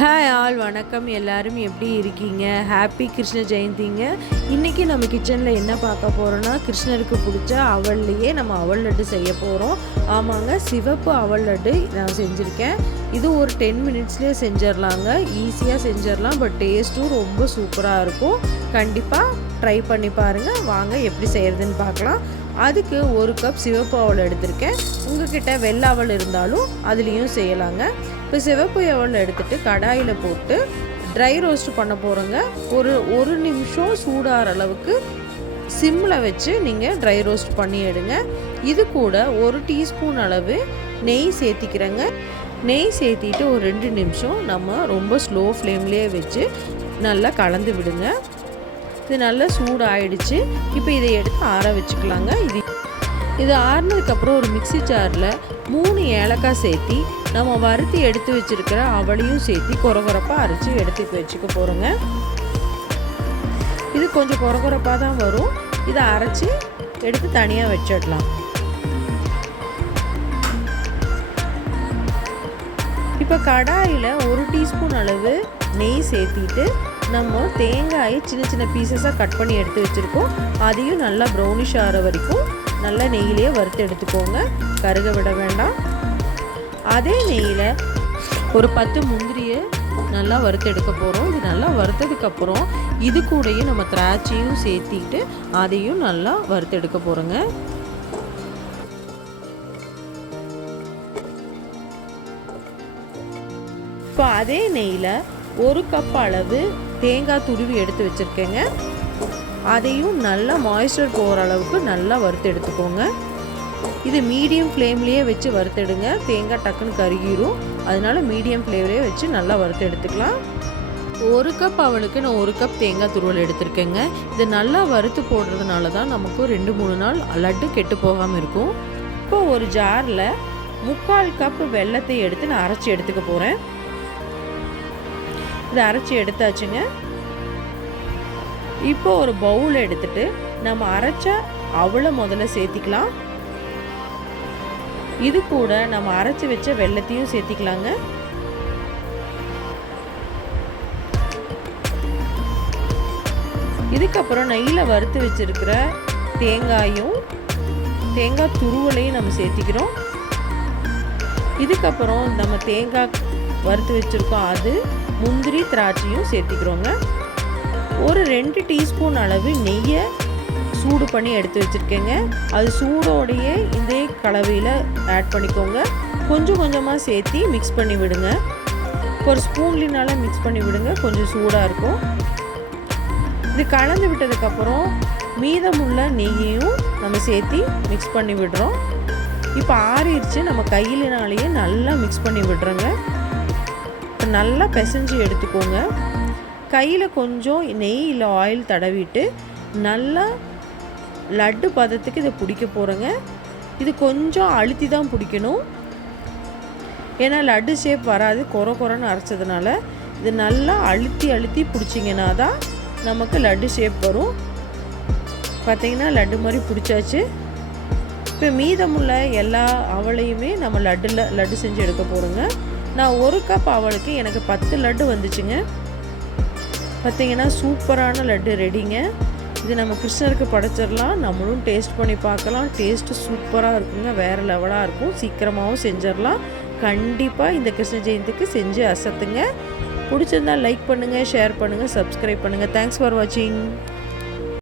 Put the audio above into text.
Hi all வணக்கம். எல்லாரும் எப்படி இருக்கீங்க? ஹாப்பி கிருஷ்ண ஜெயந்திங்க. இன்றைக்கி நம்ம கிச்சனில் என்ன பார்க்க போகிறோன்னா, கிருஷ்ணருக்கு பிடிச்ச அவல்லையே நம்ம அவல் லட்டு செய்ய போகிறோம். ஆமாங்க, சிவப்பு அவல் லட்டு நான் செஞ்சுருக்கேன். இது ஒரு 10 மினிட்ஸ்லேயே செஞ்சிடலாங்க. ஈஸியாக செஞ்சிடலாம். பட் டேஸ்ட்டும் ரொம்ப சூப்பராக இருக்கும். கண்டிப்பாக ட்ரை பண்ணி பாருங்கள். வாங்க எப்படி செய்கிறதுன்னு பார்க்கலாம். அதுக்கு 1 கப் சிவப்பு அவல் எடுத்திருக்கேன். உங்ககிட்ட வெள்ளை அவல் இருந்தாலும் அதுலேயும் செய்யலாங்க. இப்போ சிவப்பு அவல் எடுத்துகிட்டு கடாயில் போட்டு ட்ரை ரோஸ்ட் பண்ண போகிறோங்க. ஒரு நிமிஷம் சூடாகிற அளவுக்கு சிம்மில் வச்சு நீங்கள் ட்ரை ரோஸ்ட் பண்ணி எடுங்க. இது கூட 1 டீஸ்பூன் அளவு நெய் சேர்த்திக்கிறேங்க. நெய் சேர்த்திட்டு ஒரு 2 நிமிஷம் நம்ம ரொம்ப ஸ்லோ ஃப்ளேம்லேயே வச்சு நல்லா கலந்து விடுங்க. இது நல்லா சூடாயிடுச்சு. இப்போ இதை எடுத்து ஆற வச்சுக்கலாங்க. இது ஆறினதுக்கப்புறம் ஒரு மிக்சி ஜாரில் 3 ஏலக்காய் சேர்த்தி நம்ம வறுத்து எடுத்து வச்சுருக்கிற அவளையும் சேர்த்தி கொரகொரப்பாக அரைச்சி எடுத்து வச்சுக்க போகிறோங்க. இது கொஞ்சம் கொரகொரப்பாக தான் வரும். இதை அரைச்சி எடுத்து தனியாக வச்சிடலாம். இப்போ கடாயில் 1 டீஸ்பூன் அளவு நெய் சேர்த்திட்டு நம்ம தேங்காயை சின்ன சின்ன பீசஸாக கட் பண்ணி எடுத்து வச்சுருக்கோம். அதையும் நல்லா ப்ரௌனிஷ் ஆகிற வரைக்கும் நல்லா நெய்யிலேயே வறுத்து எடுத்துக்கோங்க. கருக விட வேண்டாம். அதே நெய்யில் ஒரு 10 முந்திரியை நல்லா வறுத்து எடுக்க போகிறோம். இது நல்லா வறுத்ததுக்கப்புறம் இது கூடயும் நம்ம திராட்சையும் சேர்த்திட்டு அதையும் நல்லா வறுத்து எடுக்க போகிறோங்க. இப்போ அதே நெய்யில் 1 கப் அளவு தேங்காய் துருவி எடுத்து வச்சுருக்கேங்க. அதையும் நல்லா மாய்ஸ்சர் போகிற அளவுக்கு நல்லா வறுத்து எடுத்துக்கோங்க. இது மீடியம் ஃப்ளேம்லேயே வச்சு வறுத்தெடுங்க. தேங்காய் டக்குன்னு கருகிரும். அதனால மீடியம் ஃப்ளேம்லேயே வச்சு நல்லா வறுத்து எடுத்துக்கலாம். 1 கப் அவளுக்கு நான் 1 கப் தேங்காய் துருவல் எடுத்திருக்கேங்க. இது நல்லா வறுத்து போடுறதுனால தான் நமக்கு 2-3 நாள் லட்டு கெட்டு போகாமல் இருக்கும். இப்போ ஒரு ஜாரில் 3/4 கப் வெல்லத்தை எடுத்து நான் அரைச்சி எடுத்துக்க போகிறேன். இதை அரைச்சி எடுத்தாச்சுங்க. இப்போ ஒரு பவுல் எடுத்துட்டு நம்ம அரைச்ச அவளை முதல்ல சேர்த்திக்கலாம். இது கூட நம்ம அரைச்சி வச்ச வெல்லத்தையும் சேர்த்திக்கலாங்க. இதுக்கப்புறம் நெய்யில் வறுத்து வச்சிருக்கிற தேங்காய் துருவலையும் நம்ம சேர்த்திக்கிறோம். இதுக்கப்புறம் நம்ம தேங்காய் வறுத்து வச்சுருக்கோம், அது முந்திரி திராட்சையும் சேர்த்திக்கிறோங்க. ஒரு 2 டீஸ்பூன் அளவு நெய்யை சூடு பண்ணி எடுத்து வச்சுருக்கேங்க. அது சூடோடையே இதே கலவையில் ஆட் பண்ணிக்கோங்க. கொஞ்சம் கொஞ்சமாக சேர்த்தி மிக்ஸ் பண்ணி விடுங்க. ஒரு ஸ்பூன்லினால மிக்ஸ் பண்ணி விடுங்க. கொஞ்சம் சூடாக இருக்கும். இது கலந்து விட்டதுக்கப்புறம் மீதமுள்ள நெய்யையும் நம்ம சேர்த்தி மிக்ஸ் பண்ணி விடுறோம். இப்போ ஆறிடுச்சு. நம்ம கையினாலேயே நல்லா மிக்ஸ் பண்ணி விடுறோங்க. இப்போ நல்லா பிசைஞ்சு எடுத்துக்கோங்க. கையில் கொஞ்சம் நெய் இல்லை ஆயில் தடவிட்டு நல்லா லட்டு பதத்துக்கு இதை பிடிக்க போகிறோங்க. இது கொஞ்சம் அழுத்தி தான் பிடிக்கணும். ஏன்னா லட்டு ஷேப் வராது, கொரன்னு அரைச்சதுனால. இது நல்லா அழுத்தி பிடிச்சிங்கன்னா தான் நமக்கு லட்டு ஷேப் வரும். பார்த்திங்கன்னா லட்டு மாதிரி பிடிச்சாச்சு. இப்போ மீதமுள்ள எல்லா அவளையுமே நம்ம லட்டு செஞ்சு எடுக்க போகிறோங்க. நான் 1 கப் அவளுக்கு எனக்கு 10 லட்டு வந்துச்சுங்க. பார்த்திங்கன்னா சூப்பரான லட்டு ரெடிங்க. இது நம்ம கிருஷ்ணருக்கு படைச்சிடலாம். நம்மளும் டேஸ்ட் பண்ணி பார்க்கலாம். டேஸ்ட்டு சூப்பராக இருக்குங்க. வேறு லெவலாக இருக்கும். சீக்கிரமாகவும் செஞ்சிடலாம். கண்டிப்பாக இந்த கிருஷ்ண ஜெயந்திக்கு செஞ்சு அசத்துங்க. பிடிச்சிருந்தால் லைக் பண்ணுங்கள், ஷேர் பண்ணுங்கள், சப்ஸ்கிரைப் பண்ணுங்கள். தேங்க்ஸ் ஃபார் வாட்சிங்.